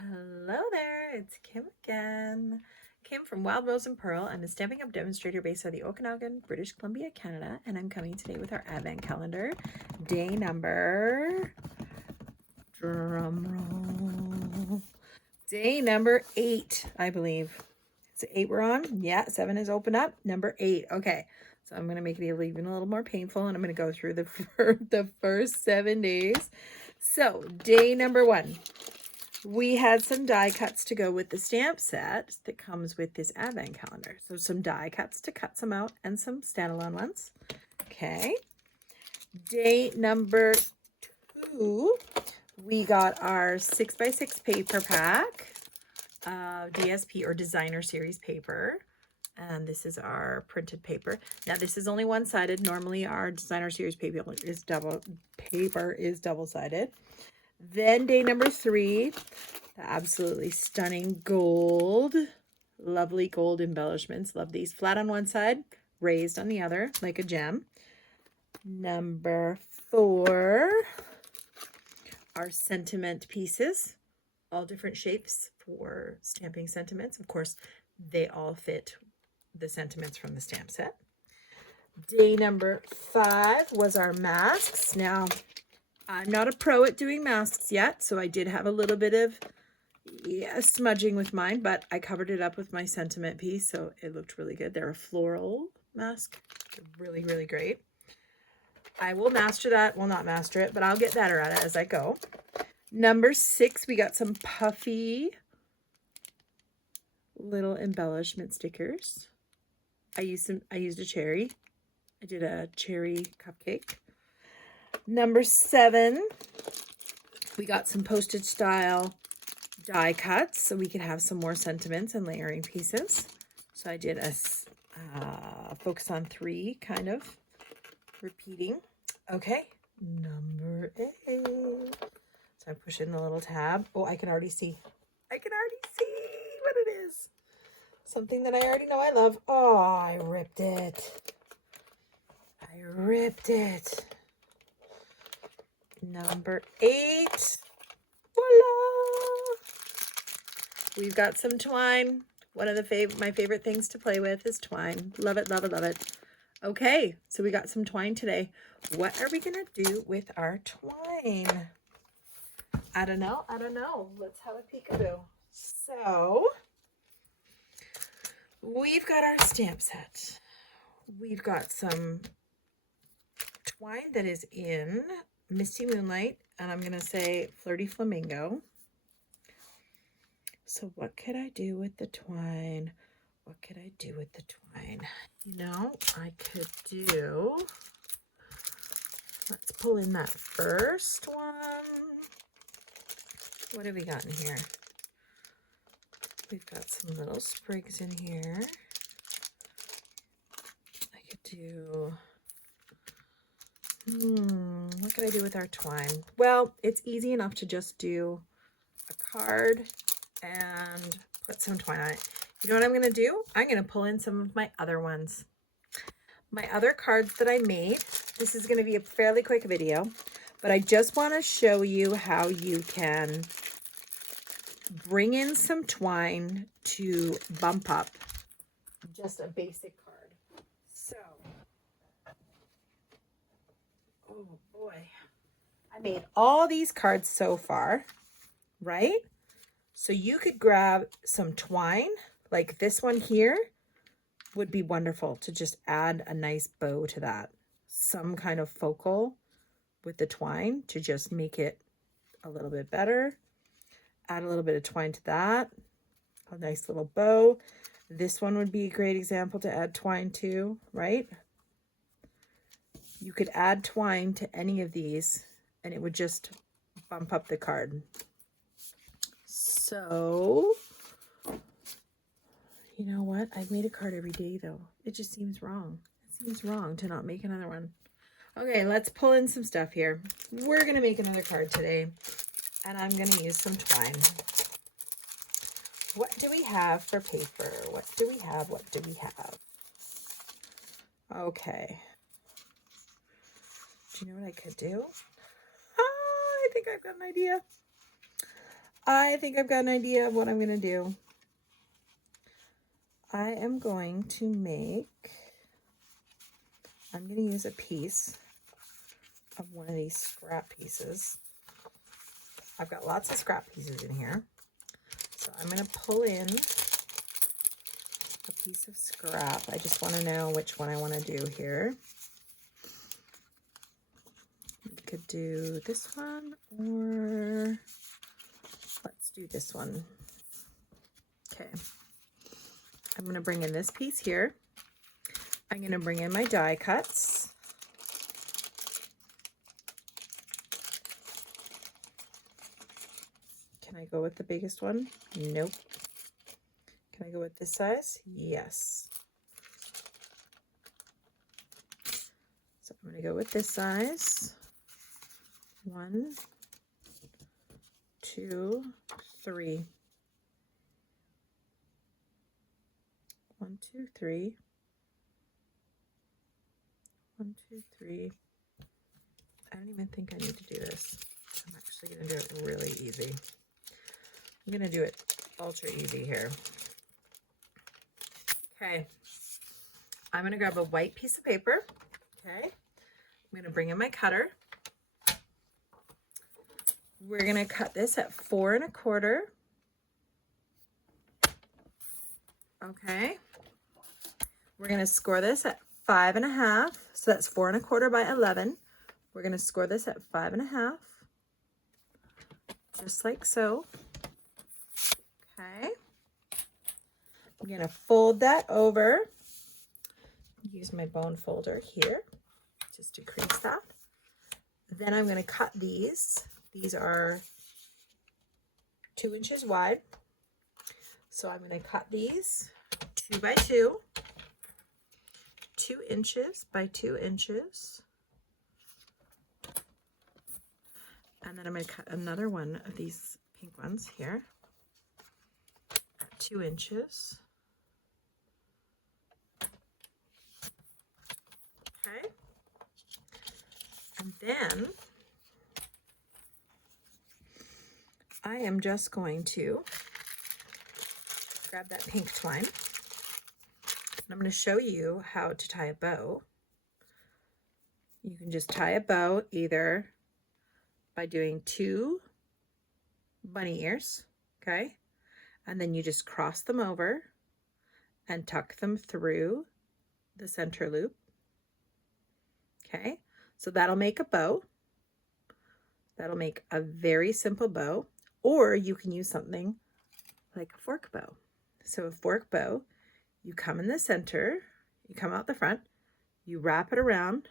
Hello there, it's Kim again. Kim from Wild Rose and Pearl. I'm a Stampin' Up! Demonstrator based out of the Okanagan, British Columbia, Canada, and I'm coming today with our Advent calendar. Day number, drum roll, day number 8, I believe. Is it 8 we're on? Yeah, 7 is open up. Number 8. Okay, so I'm going to make it even a little more painful, and I'm going to go through the first 7 days. So, day number 1. We had some die cuts to go with the stamp set that comes with this advent calendar. So some die cuts to cut some out and some standalone ones. Okay. Day number 2, we got our 6x6 paper pack, DSP or designer series paper. And this is our printed paper. Now this is only one-sided. Normally our designer series paper is double-sided. Then day number 3, the absolutely stunning gold, lovely gold embellishments. Love these. Flat on one side, raised on the other, like a gem. Number 4, our sentiment pieces, all different shapes for stamping sentiments. Of course, they all fit the sentiments from the stamp set. Day number 5 was our masks. Now, I'm not a pro at doing masks yet, so I did have a little bit of smudging with mine, but I covered it up with my sentiment piece, so it looked really good. They're a floral mask. They're really, really great. I will master that. Well, not master it, but I'll get better at it as I go. Number 6, we got some puffy little embellishment stickers. I used a cherry. I did a cherry cupcake. Number 7, we got some postage style die cuts so we could have some more sentiments and layering pieces. So I did a focus on 3 kind of repeating. Okay, number 8. So I push in the little tab. Oh, I can already see. I can already see what it is. Something that I already know I love. Oh, I ripped it. I ripped it. Number 8. Voila! We've got some twine. One of my favorite things to play with is twine. Love it, love it, love it. Okay, so we got some twine today. What are we going to do with our twine? I don't know. Let's have a peekaboo. So, we've got our stamp set. We've got some twine that is in Misty Moonlight, and I'm going to say Flirty Flamingo. So what could I do with the twine? What could I do with the twine? You know, I could do, let's pull in that first one. What have we got in here? We've got some little sprigs in here. I could do, what could I do with our twine? Well, it's easy enough to just do a card and put some twine on it. You know what I'm going to do? I'm going to pull in some of my other ones. My other cards that I made. This is going to be a fairly quick video, but I just want to show you how you can bring in some twine to bump up just a basic card. So, oh boy. I made all these cards so far, right? So you could grab some twine, like this one here would be wonderful to just add a nice bow to that. Some kind of focal with the twine to just make it a little bit better. Add a little bit of twine to that. A nice little bow. This one would be a great example to add twine to, right? You could add twine to any of these and it would just bump up the card. So, you know what? I've made a card every day though. It just seems wrong. It seems wrong to not make another one. Okay, let's pull in some stuff here. We're going to make another card today, and I'm going to use some twine. What do we have for paper? What do we have? What do we have? Okay. Do you know what I could do? I think I've got an idea. I think I've got an idea of what I'm going to do. I am going to I'm going to use a piece of one of these scrap pieces. I've got lots of scrap pieces in here. So I'm going to pull in a piece of scrap. I just want to know which one I want to do here. We could do this one, or let's do this one. Okay. I'm going to bring in this piece here. I'm going to bring in my die cuts. Can I go with the biggest one? Nope. Can I go with this size? Yes. So I'm going to go with this size. 1, 2, 3. 1, 2, 3. 1, 2, 3. I don't even think I need to do this. I'm actually going to do it really easy. I'm going to do it ultra easy here. Okay. I'm going to grab a white piece of paper. Okay. I'm going to bring in my cutter. We're going to cut this at 4 1/4. Okay. We're going to score this at 5 1/2. So that's 4 1/4 by 11. We're going to score this at 5 1/2. Just like so. Okay. I'm going to fold that over. Use my bone folder here just to crease that. Then I'm going to cut these. These are 2 inches wide. So I'm going to cut these 2 by 2, 2 inches by 2 inches. And then I'm going to cut another one of these pink ones here at 2 inches. Okay. And then I am just going to grab that pink twine. And I'm going to show you how to tie a bow. You can just tie a bow either by doing 2 bunny ears, okay? And then you just cross them over and tuck them through the center loop. Okay, so that'll make a bow. That'll make a very simple bow, or you can use something like a fork bow. So a fork bow, you come in the center, you come out the front, you wrap it around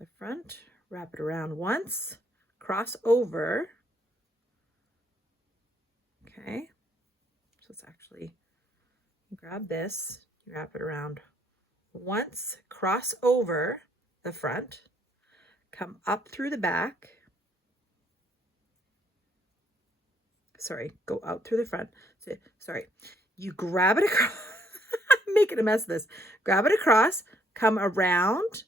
the front, wrap it around once, cross over. Okay, so it's actually, you grab this, you wrap it around once, cross over the front, come up through the back. Sorry, go out through the front. Sorry, you grab it across. I'm making a mess of this. Grab it across, come around,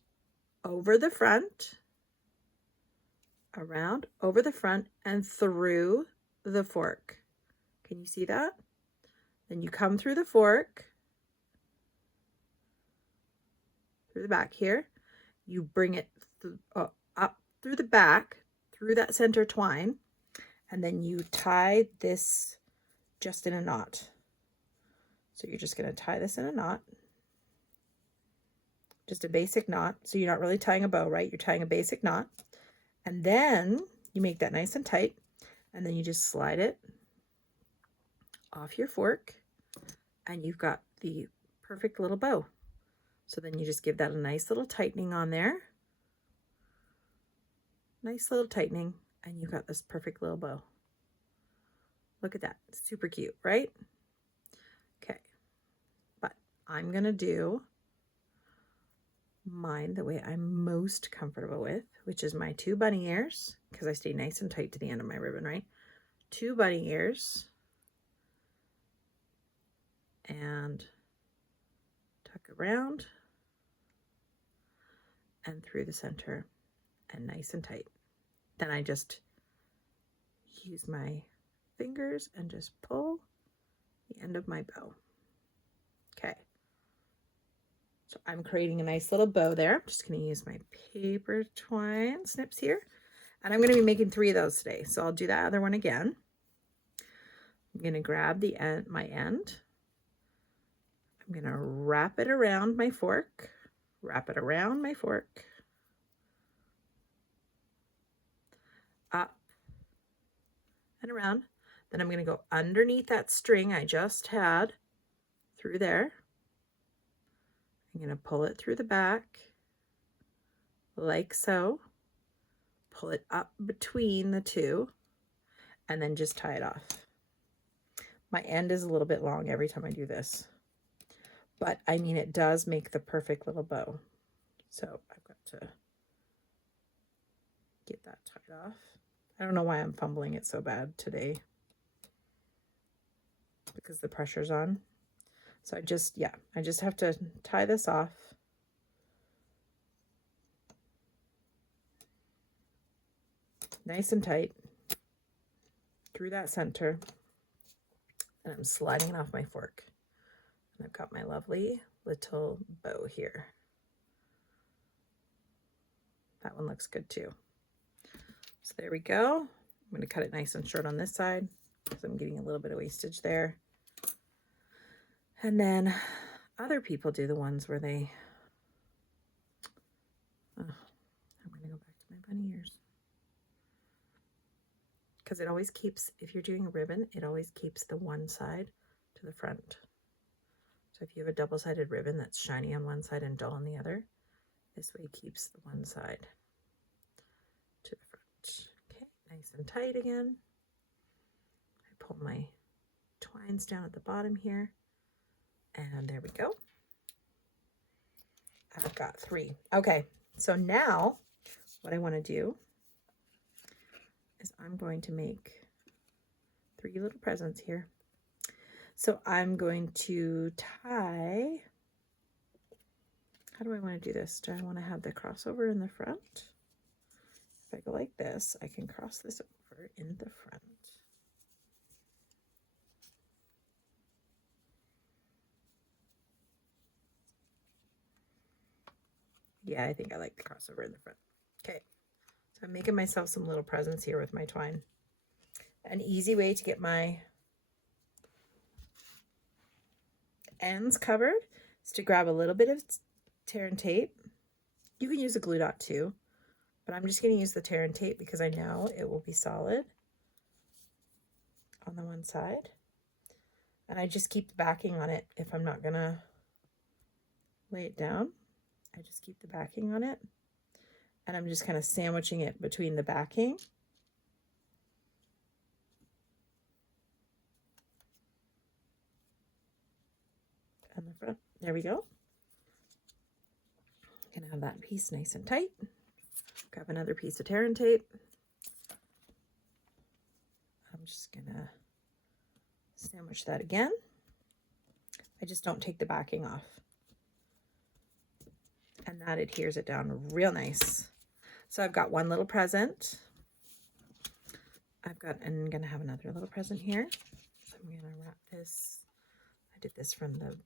over the front, around, over the front, and through the fork. Can you see that? Then you come through the fork, through the back here. You bring it up through the back, through that center twine, and then you tie this just in a knot. So you're just going to tie this in a knot, just a basic knot. So you're not really tying a bow, right? You're tying a basic knot. And then you make that nice and tight, and then you just slide it off your fork, and you've got the perfect little bow. So then you just give that a nice little tightening on there. Nice little tightening, and you've got this perfect little bow. Look at that. Super cute, right? Okay. But I'm going to do mine the way I'm most comfortable with, which is my 2 bunny ears, because I stay nice and tight to the end of my ribbon, right? 2 bunny ears, and tuck around and through the center and nice and tight. Then I just use my fingers and just pull the end of my bow. Okay. So I'm creating a nice little bow there. I'm just going to use my paper twine snips here. And I'm going to be making 3 of those today. So I'll do that other one again. I'm going to grab the end, my end. I'm going to wrap it around my fork. Wrap it around my fork. Up and around. Then I'm going to go underneath that string I just had through there. I'm going to pull it through the back like so. Pull it up between the two and then just tie it off. My end is a little bit long every time I do this, but I mean, it does make the perfect little bow. So I've got to get that tied off. I don't know why I'm fumbling it so bad today, because the pressure's on. So I just have to tie this off. Nice and tight through that center. And I'm sliding it off my fork. And I've got my lovely little bow here. That one looks good too. So there we go. I'm going to cut it nice and short on this side because I'm getting a little bit of wastage there. And then other people do the ones where they, I'm going to go back to my bunny ears. Because it always keeps, if you're doing a ribbon, it always keeps the one side to the front. So if you have a double-sided ribbon that's shiny on one side and dull on the other, this way it keeps the one side to the front. Okay, nice and tight again. I pull my twines down at the bottom here, and there we go. I've got 3. Okay, so now what I want to do is I'm going to make 3 little presents here. So I'm going to tie, how do I want to do this? Do I want to have the crossover in the front? If I go like this, I can cross this over in the front. Yeah, I think I like the crossover in the front. Okay, so I'm making myself some little presents here with my twine. An easy way to get my ends covered is to grab a little bit of tear and tape. You can use a glue dot too, but I'm just going to use the tear and tape because I know it will be solid on the one side. And I just keep the backing on it if I'm not going to lay it down. I just keep the backing on it, and I'm just kind of sandwiching it between the backing and the front. There we go. I'm gonna have that piece nice and tight. Grab another piece of tear and tape. I'm just gonna sandwich that again. I just don't take the backing off. And that adheres it down real nice. So I've got one little present. I'm gonna have another little present here. So I'm gonna wrap this. I did this from the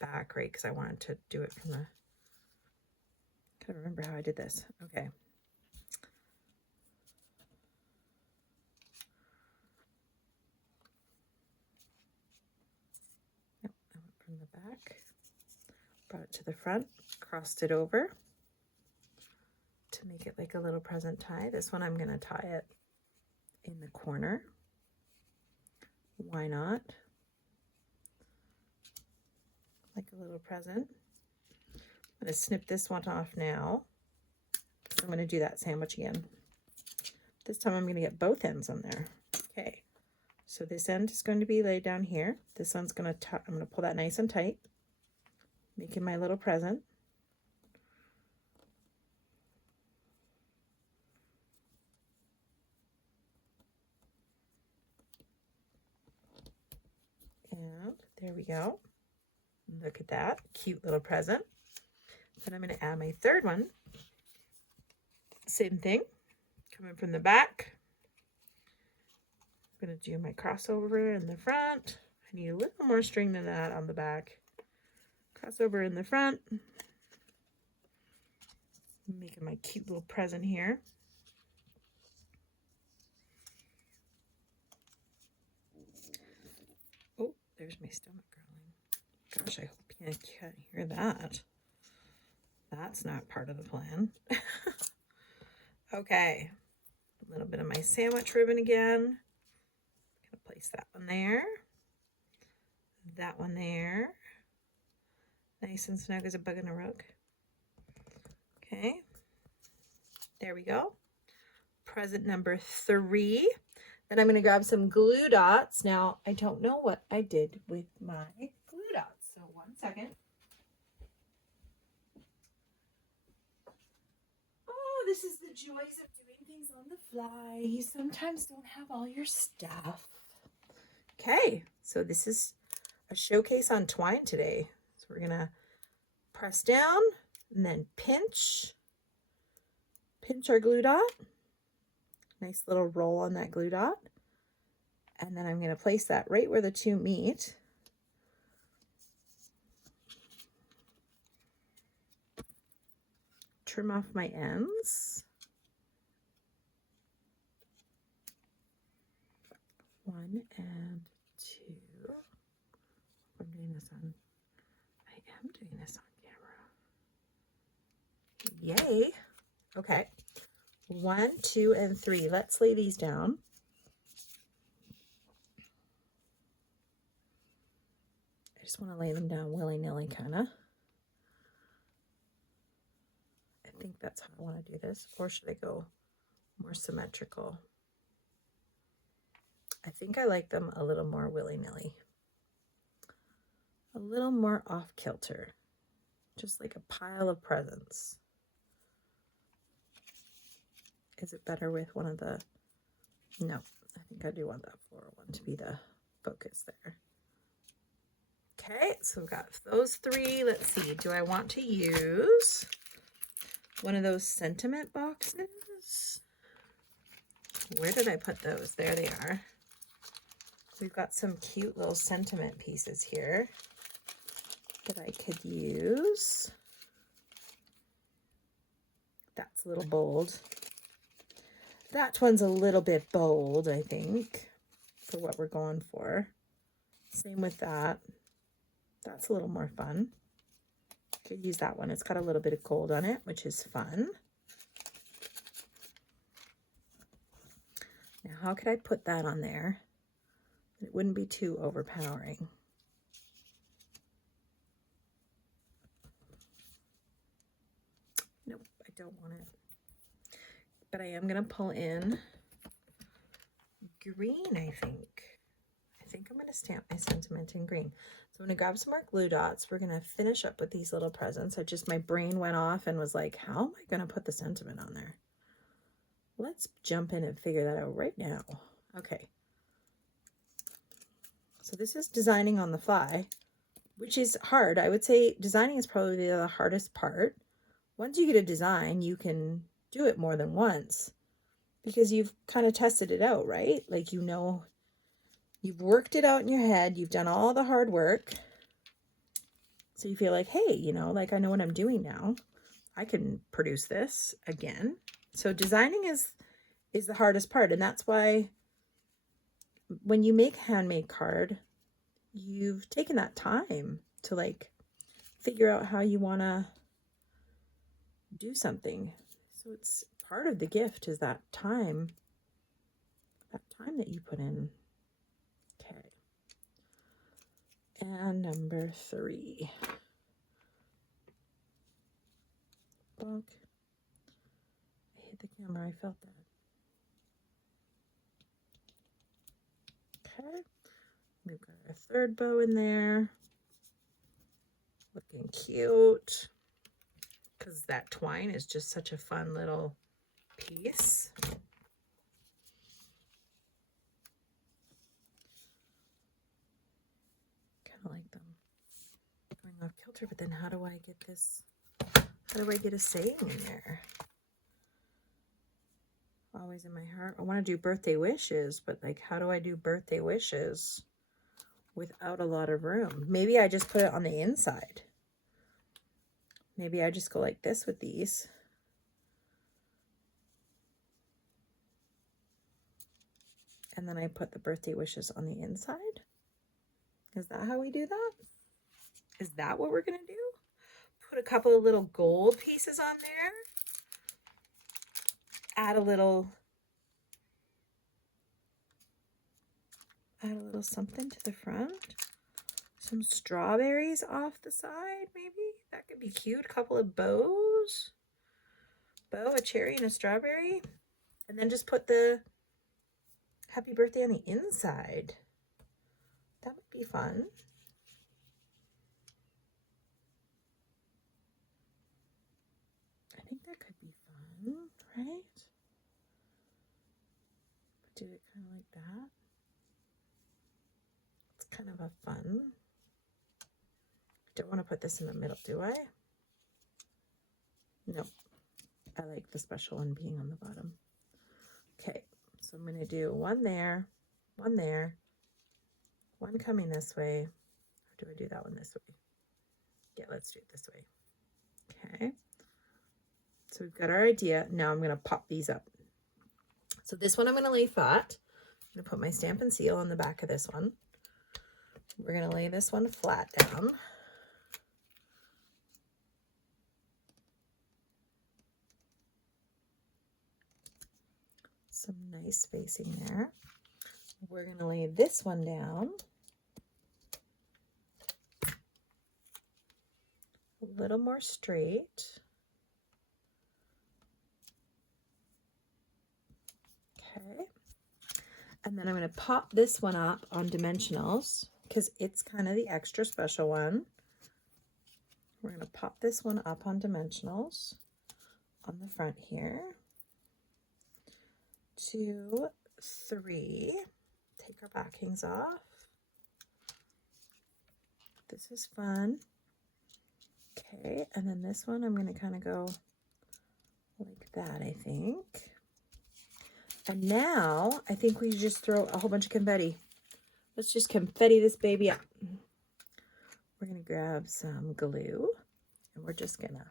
back, right? Because I wanted to do it from the, I can't remember how I did this. Okay. Yep, I went from the back, brought it to the front, crossed it over to make it like a little present tie. This one I'm going to tie it in the corner. Why not? Like a little present. I'm going to snip this one off now. I'm going to do that sandwich again. This time I'm going to get both ends on there. Okay, so this end is going to be laid down here. This one's going to, I'm going to pull that nice and tight, making my little present. And there we go. Look at that cute little present. Then I'm going to add my third one. Same thing, coming from the back, I'm going to do my crossover in the front. I need a little more string than that on the back. Crossover in the front. I'm making my cute little present here. Oh, there's my stomach growling. Gosh, I hope you can't hear that. That's not part of the plan. Okay, a little bit of my sandwich ribbon again. I'm gonna place that one there. That one there. Nice and snug as a bug in a rug. Okay, there we go. Present number 3. Then I'm going to grab some glue dots. Now, I don't know what I did with my glue dots, so one second. Oh, this is the joys of doing things on the fly. You sometimes don't have all your stuff. Okay, so this is a showcase on twine today. So we're going to press down and then pinch our glue dot. Nice little roll on that glue dot. And then I'm going to place that right where the two meet. Trim off my ends. 1 and 2. I'm doing this on. I am doing this on camera. Yay. Okay. 1, 2, and 3. Let's lay these down. I just want to lay them down willy-nilly, kind of. I think that's how I want to do this. Or should I go more symmetrical? I think I like them a little more willy-nilly. A little more off-kilter. Just like a pile of presents. Is it better with one of the... No, I think I do want that floral one to be the focus there. Okay, so we've got those 3. Let's see, do I want to use one of those sentiment boxes? Where did I put those? There they are. We've got some cute little sentiment pieces here that I could use. That's a little bold. That one's a little bit bold, I think, for what we're going for. Same with that. That's a little more fun. Could use that one. It's got a little bit of gold on it, which is fun. Now, how could I put that on there? It wouldn't be too overpowering. Nope, I don't want it. But I am going to pull in green, I think. I think I'm going to stamp my sentiment in green. So I'm going to grab some more glue dots. We're going to finish up with these little presents. My brain went off and was like, how am I going to put the sentiment on there? Let's jump in and figure that out right now. Okay. So this is designing on the fly, which is hard. I would say designing is probably the hardest part. Once you get a design, you can do it more than once because you've kind of tested it out, right? Like, you know, you've worked it out in your head. You've done all the hard work. So you feel like, hey, you know, like, I know what I'm doing now. I can produce this again. So designing is the hardest part. And that's why when you make a handmade card, you've taken that time to like figure out how you want to do something. So it's part of the gift is that time that you put in. Okay. And number 3. Bonk. I hit the camera, I felt that. Okay. We've got our 3rd bow in there. Looking cute. Because that twine is just such a fun little piece. Kind of like them going off kilter, but then how do I get this? How do I get a saying in there? Always in my heart. I want to do birthday wishes, but like, how do I do birthday wishes without a lot of room? Maybe I just put it on the inside. Maybe I just go like this with these. And then I put the birthday wishes on the inside. Is that how we do that? Is that what we're going to do? Put a couple of little gold pieces on there. Add a little something to the front. Some strawberries off the side, maybe. That could be cute. A couple of bows. Bow, a cherry, and a strawberry. And then just put the happy birthday on the inside. That would be fun. I think that could be fun, right? Do it kind of like that. It's kind of a fun. Don't want to put this in the middle, do I? No. I like the special one being on the bottom. Okay, so I'm going to do one there, one coming this way. Or do I do that one this way? Yeah, let's do it this way. Okay. So we've got our idea. Now I'm going to pop these up. So this one I'm going to lay flat. I'm going to put my Stampin' Seal on the back of this one. We're going to lay this one flat down. Some nice spacing there. We're going to lay this one down. A little more straight. Okay. And then I'm going to pop this one up on dimensionals because it's kind of the extra special one. We're going to pop this one up on dimensionals on the front here. 2, 3. Take our backings off. This is fun. Okay, and then this one I'm going to kind of go like that, I think. And now I think we just throw a whole bunch of confetti. Let's just confetti this baby up. We're going to grab some glue and we're just going to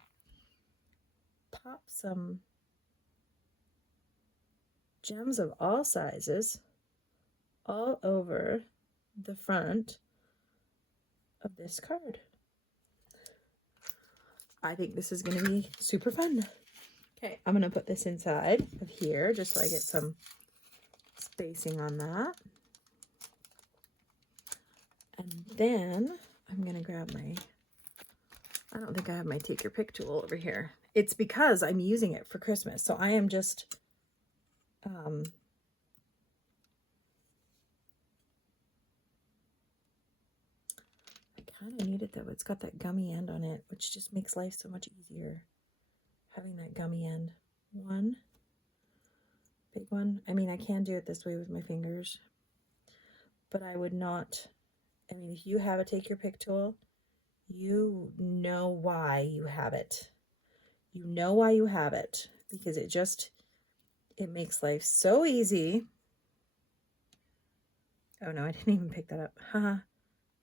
pop some gems of all sizes all over the front of this card. I think this is going to be super fun. Okay, I'm going to put this inside of here just so I get some spacing on that. And then I'm going to grab my, I don't think I have my take your pick tool over here. It's because I'm using it for Christmas. So I am just, I kind of need it though. It's got that gummy end on it, which just makes life so much easier. Having that gummy end. One big one. I mean, I can do it this way with my fingers, but I would not. I mean, if you have a take your pick tool, you know why you have it. You know why you have it because it makes life so easy. Oh no, I didn't even pick that up. Haha.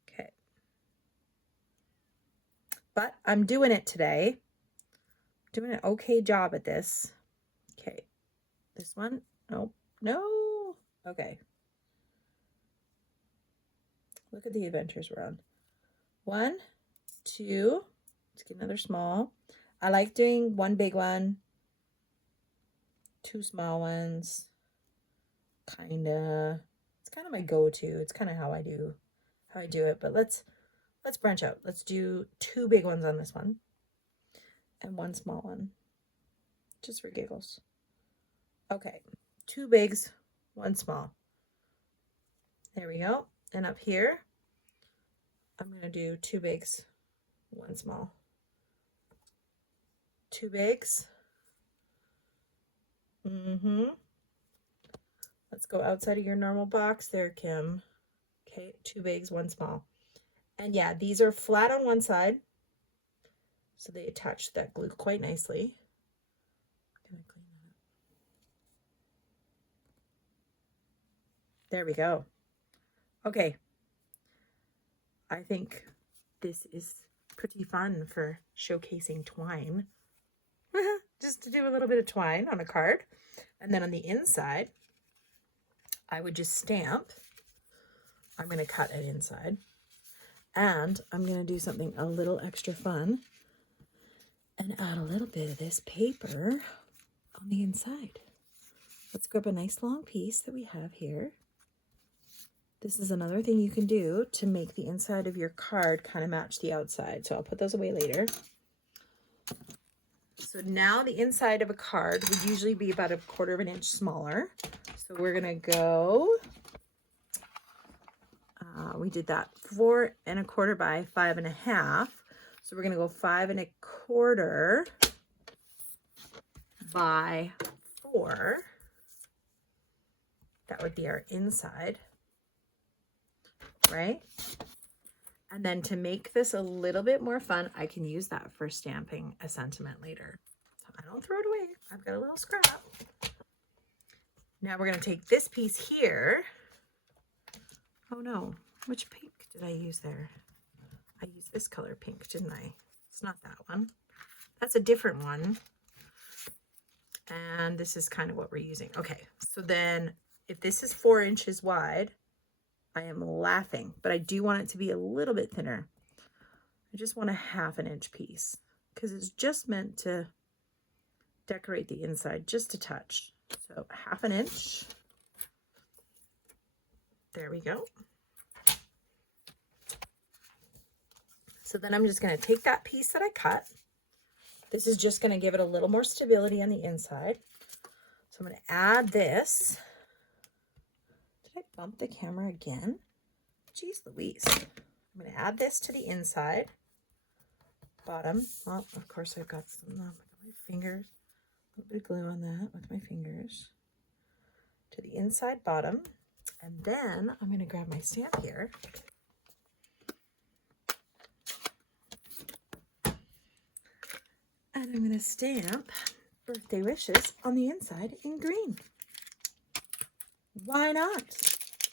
Okay. But I'm doing it today. Doing an okay job at this. Okay. This one. Nope. No. Okay. Look at the adventures we're on. 1, 2. Let's get another small. I like doing one big one, 2 small ones. Kinda. It's kind of my go-to. It's kind of how I do it. But let's branch out. Let's do 2 big ones on this one. And 1 small one, just for giggles. Okay, 2 bigs, 1 small. There we go. And up here, I'm going to do 2 bigs, 1 small. 2 bigs. Let's go outside of your normal box there, Kim. Okay, 2 bigs, 1 small. And yeah, these are flat on one side. So they attach that glue quite nicely. I'm gonna clean that up. There we go. Okay. I think this is pretty fun for showcasing twine. Just to do a little bit of twine on a card. And then on the inside, I would just stamp. I'm going to cut it inside. And I'm going to do something a little extra fun and add a little bit of this paper on the inside. Let's grab a nice long piece that we have here. This is another thing you can do to make the inside of your card kind of match the outside. So I'll put those away later. So now the inside of a card would usually be about 1/4 inch smaller. So we're going to go, we did that 4 1/4 by 5 1/2. So we're going to go 5 1/4 by 4. That would be our inside, right? And then to make this a little bit more fun, I can use that for stamping a sentiment later. So I don't throw it away. I've got a little scrap. Now we're going to take this piece here. Oh no, which pink did I use there? I used this color pink, didn't I? It's not that one. That's a different one. And this is kind of what we're using. Okay, so then if this is 4 inches wide, I am laughing, but I do want it to be a little bit thinner. I just want a 1/2 inch piece because it's just meant to decorate the inside just a touch. So 1/2 inch. There we go. So then I'm just going to take that piece that I cut. This is just going to give it a little more stability on the inside. So I'm going to add this. Did I bump the camera again? Jeez Louise. I'm going to add this to the inside. Bottom. Well, of course I've got some with my fingers. A little bit of glue on that with my fingers. To the inside bottom. And then I'm going to grab my stamp here. And I'm going to stamp birthday wishes on the inside in green. Why not?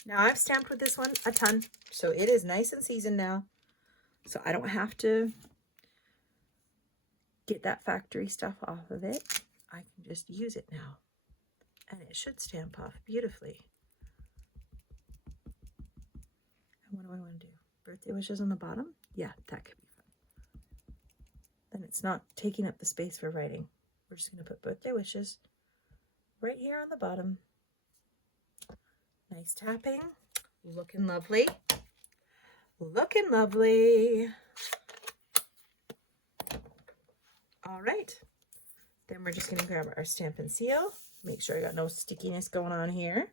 Now I've stamped with this one a ton, so it is nice and seasoned now. So I don't have to get that factory stuff off of it. I can just use it now. And it should stamp off beautifully. And what do I want to do? Birthday wishes on the bottom? Yeah, that could be fun. Then it's not taking up the space for writing. We're just going to put birthday wishes right here on the bottom. Nice tapping. Looking lovely. Looking lovely. All right. Then we're just going to grab our Stampin' Seal. Make sure I got no stickiness going on here.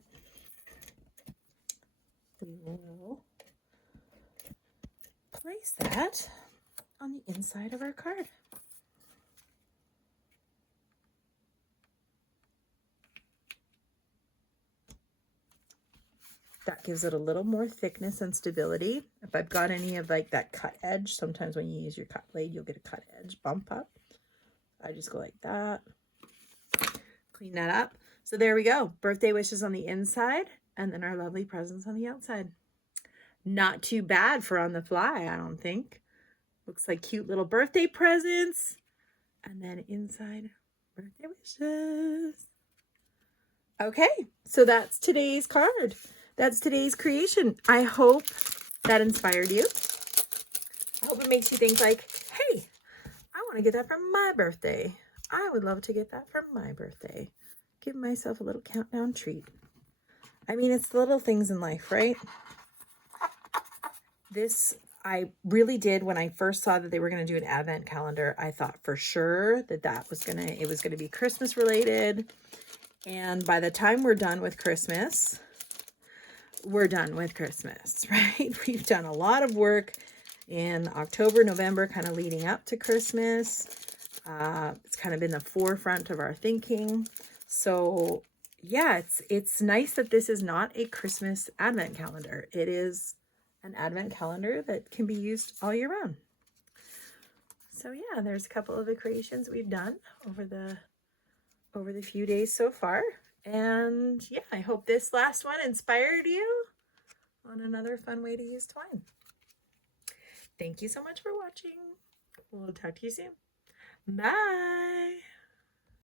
We will place that on the inside of our card. That gives it a little more thickness and stability. If I've got any of like that cut edge, sometimes when you use your cut blade, you'll get a cut edge bump up. I just go like that. Clean that up. So there we go. Birthday wishes on the inside and then our lovely presents on the outside. Not too bad for on the fly, I don't think. Looks like cute little birthday presents. And then inside, birthday wishes. Okay, so that's today's card. That's today's creation. I hope that inspired you. I hope it makes you think like, hey, I want to get that for my birthday. I would love to get that for my birthday. Give myself a little countdown treat. I mean, it's the little things in life, right? This, I really did, when I first saw that they were going to do an advent calendar, I thought for sure that it was going to be Christmas related. And by the time we're done with Christmas, right? We've done a lot of work in October, November, kind of leading up to Christmas. It's kind of been the forefront of our thinking. So yeah, it's nice that this is not a Christmas advent calendar. It is an advent calendar that can be used all year round. So yeah, there's a couple of the creations we've done over the few days so far. And yeah, I hope this last one inspired you on another fun way to use twine. Thank you so much for watching. We'll talk to you soon. Bye.